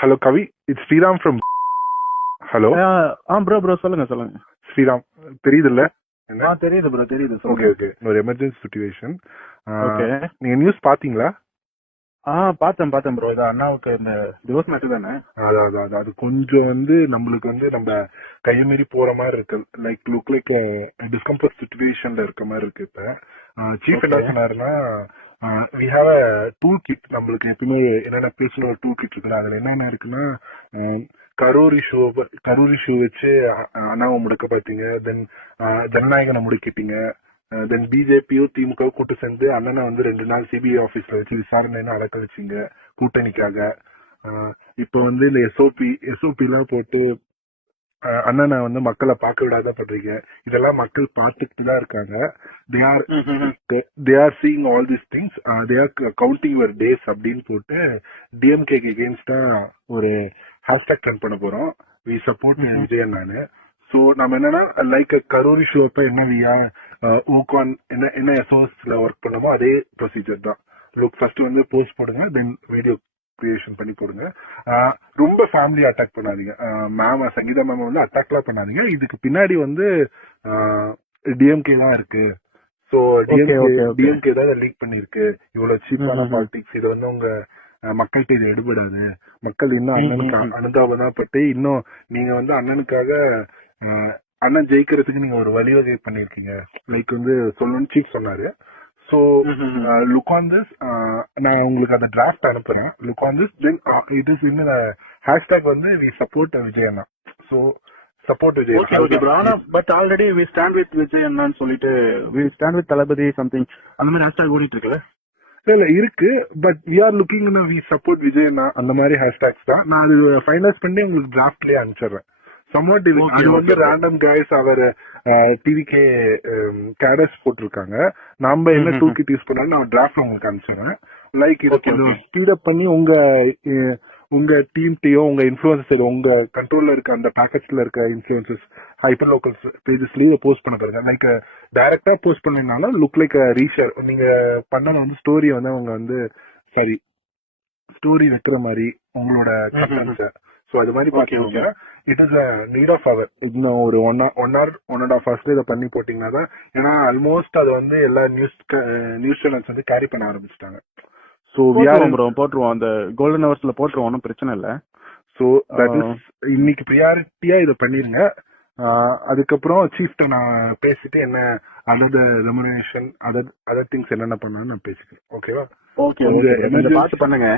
Hello Kavi, it's Sriram from. Hello bro சொல்லுங்க. ஸ்ரீராம் தெரியுதுல்ல? தெரியுது ப்ரோ, தெரியுது. ஓகே ஒரு எமர்ஜென்சி சிச்சுவேஷன். ஓகே, நீங்க நியூஸ் பாத்தீங்களா? பார்த்தேன் ப்ரோ. இது அண்ணாவுக்கு இந்த டிவோர்ஸ் மேட்டர் தானே? அது கொஞ்சம் நம்மளுக்கு நம்ம கையமீறி போற மாதிரி இருக்கு. லுக் லைக் டிஸ்கம்ஃபர்ட் சிச்சுவேஷன்ல இருக்க மாதிரி இருக்கு. இப்ப சீஃப் என்ன சொன்னாருன்னா, we have a tool kit. நம்மளுக்கு எப்பயுமே என்னென்ன பேசுற ஒரு டூல் கிட் இருக்குல்ல, அதுல என்னென்ன இருக்குன்னா, கரூர் இஷ்யூ வச்சு அண்ணாவை முடக்க பாத்தீங்க, தென் ஜனநாயகனை முடக்கிட்டீங்க, தென் பிஜேபியும் திமுக கூட்டு சேர்ந்து அண்ணனை 2 நாள் சிபிஐ ஆபீஸ்ல வச்சு விசாரணைன்னு அடக்க வச்சிங்க கூட்டணிக்காக. இப்ப இந்த எஸ்ஓபி எல்லாம் போட்டு அண்ணனை மக்களை பார்க்க விடாத பண்றீங்க. இதெல்லாம் மக்கள் பார்த்துட்டு தான் இருக்காங்க. they are seeing all these things, they are counting your days அப்படின்னு போட்டு டிஎம்கே அகேன்ஸ்டா ஒரு ஹேஷ்டாக் ரன் பண்ண போறோம். we support விஜய் நானு. சோ நம்ம என்னன்னா, கரூர் இஷ்யூ அப்ப என்ன ஊகான் என்ன எஸ்ஓஎஸ்ல ஒர்க் பண்ணமோ அதே ப்ரொசீஜர் தான். லுக் ஃபர்ஸ்ட் போஸ்ட் போடுங்க, தென் வீடியோ கிரியேஷன் பண்ணி போடுங்க. ரொம்ப ஃபேமிலி அட்டாக் பண்ணாதீங்க. சங்கீதா மேம் அட்டாக்லாம் பண்ணாதீங்க. இதுக்கு பின்னாடி டிஎம்கே தான் இருக்கு. சோ டிஎம்கே தான் லீக் பண்ணிருக்கு. இவ்வளவு சீப்பான பாலிடிக்ஸ். இது உங்க மக்கள்கிட்ட இது எடுபடாது. மக்கள் இன்னும் அண்ணனுக்கு அனுதாபம் தான் பட்டு இன்னும் நீங்க அண்ணனுக்காக அண்ணன் ஜெயிக்கிறதுக்கு நீங்க ஒரு வழிவகை பண்ணிருக்கீங்க. சொல்லணும்னு சீஃப் சொன்னாரு. So look on this. நான் உங்களுக்கு அந்த டிராஃப்ட் அனுப்புறேன். Look on this, then it is in hashtag we support Vijay அண்ணா. So support Vijay. Okay bro. But already we stand with Vijay அண்ணான்னு சொல்லிட்டு we stand with Thalapathy something அந்த மாதிரி ஹேஷ்டாக் ஓடிட்டு இருக்குல்ல? இல்ல இருக்கு. But we are looking in we support Vijay அண்ணா அந்த மாதிரி ஹேஷ்டாக்ஸ் தான். நான் அது ஃபைனலைஸ் பண்ணி உங்களுக்கு டிராஃப்ட்லயே அனுப்பிச்சிடுறேன். சம்வாட் இது ரேண்டம் கைஸ் அவர் டிவிகே கேடர்ஸ் போட்டிருக்காங்க. நாம என்ன டூல் கிட் யூஸ் பண்ணாலும் நான் டிராஃப்ட் உங்களுக்கு அனுப்பிச்சிடுறேன். இது ஸ்பீட் அப் பண்ணி உங்க டீம்டையோ உங்க இன்ஃபுளுசர்ஸ் உங்க கண்ட்ரோல்ல இருக்க அந்த பேக்கெட்ஸ்ல இருக்க இன்ஃபுளுசர்ஸ் ஹைப்பர் லோக்கல் பேஜஸ்லயே போஸ்ட் பண்ண பாருங்க. டைரக்டா போஸ்ட் பண்ணீங்கனாலும் லுக் லைக் ரீஷேர். நீங்க பண்ண ஸ்டோரி அவங்க சரி ஸ்டோரி வைக்கிற மாதிரி உங்களோட கண்டென்ட்ஸ். சோ அது மாதிரி பாத்தீங்க. It is a need of hour. இன்னும் ஒரு 1 hour 1.5 hours இதை பண்ணி போட்டீங்கன்னா தான். ஏன்னா ஆல்மோஸ்ட் அது எல்லா நியூஸ் சேனல்ஸ் கேரி பண்ண ஆரம்பிச்சிட்டாங்க. சோ போட்டுருவோம், அந்த கோல்டன் ஹவர்ஸ்ல போட்டுருவோம், ஒன்றும் பிரச்சனை இல்ல. சோ தட் இஸ் இன்னைக்கு ப்ரியாரிட்டியா இதை பண்ணிருங்க. அதுக்கப்புறம் சீஃப்ட நான் பேசிட்டு என்ன அதர் ரெமுனரேஷன் அதர் திங்ஸ் என்னென்ன பண்ணான்னு நான் பேசிக்கிறேன். ஓகேவா? ஓகே, பார்த்து பண்ணுங்க.